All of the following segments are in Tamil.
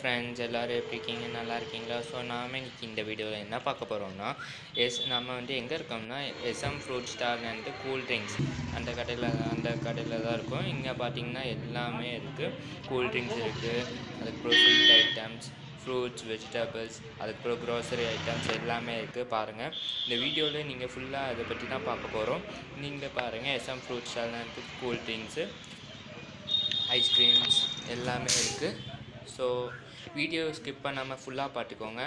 ஃப்ரெண்ட்ஸ் எல்லோரும் எப்படி இருக்கீங்க, நல்லா இருக்கீங்களா? ஸோ நாம் இன்றைக்கி இந்த வீடியோவில் என்ன பார்க்க போகிறோம்னா, நம்ம வந்து எங்கே இருக்கோம்னா எஸ்எம் ஃப்ரூட் ஸ்டால்ன்ட்டு கூல் ட்ரிங்க்ஸ் அந்த கடையில் தான் இருக்கும். இங்கே பார்த்தீங்கன்னா எல்லாமே இருக்குது. கூல் ட்ரிங்க்ஸ் இருக்குது, அதுக்கப்புறம் ஸ்வீட் ஐட்டம்ஸ், ஃப்ரூட்ஸ், வெஜிடபிள்ஸ், அதுக்கப்புறம் க்ரோசரி ஐட்டம்ஸ் எல்லாமே இருக்குது. பாருங்கள், இந்த வீடியோவில் நீங்கள் ஃபுல்லாக அதை பற்றி தான் பார்க்க போகிறோம். நீங்கள் பாருங்கள், எஸ்எம் ஃப்ரூட் ஸ்டால்ன்ட்டு கூல் ட்ரிங்க்ஸு, ஐஸ்கிரீம்ஸ் எல்லாமே இருக்குது. ஸோ வீடியோ ஸ்கிப் பண்ணாமல் ஃபுல்லாக பார்த்துக்கோங்க.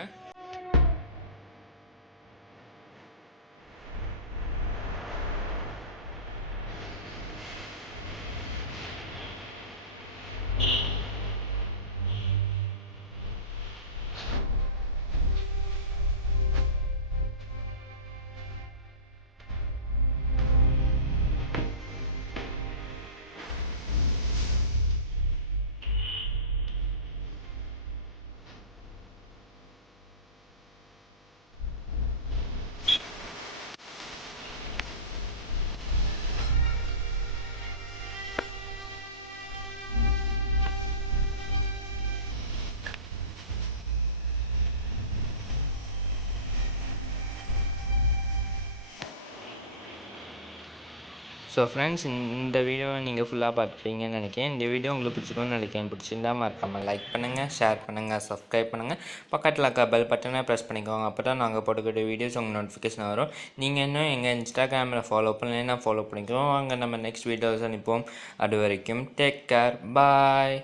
ஸோ ஃப்ரெண்ட்ஸ், இந்த வீடியோவை நீங்கள் ஃபுல்லாக பார்த்துப்பீங்கன்னு நினைக்கிறேன். இந்த வீடியோ உங்களுக்கு பிடிச்சிருக்கும்னு நினைக்கிறேன். பிடிச்சிருந்தா மறக்காமல் லைக் பண்ணுங்கள், ஷேர் பண்ணுங்கள், சப்ஸ்கிரைப் பண்ணுங்கள். பக்கத்தில் இருக்க பெல் பட்டனை ப்ரெஸ் பண்ணிக்கோங்க. அப்போ தான் நாங்கள் போட்டுக்கிட்ட வீடியோஸ் உங்கள் நோட்டிஃபிகேஷன் வரும். நீங்கள் இன்னும் எங்கள் இன்ஸ்டாகிராமில் ஃபாலோ பண்ணலைன்னா ஃபாலோ பண்ணிக்கிறோம். வாங்க நம்ம நெக்ஸ்ட் வீடியோஸ் அனுப்போம். அது வரைக்கும் டேக் கேர், பாய்.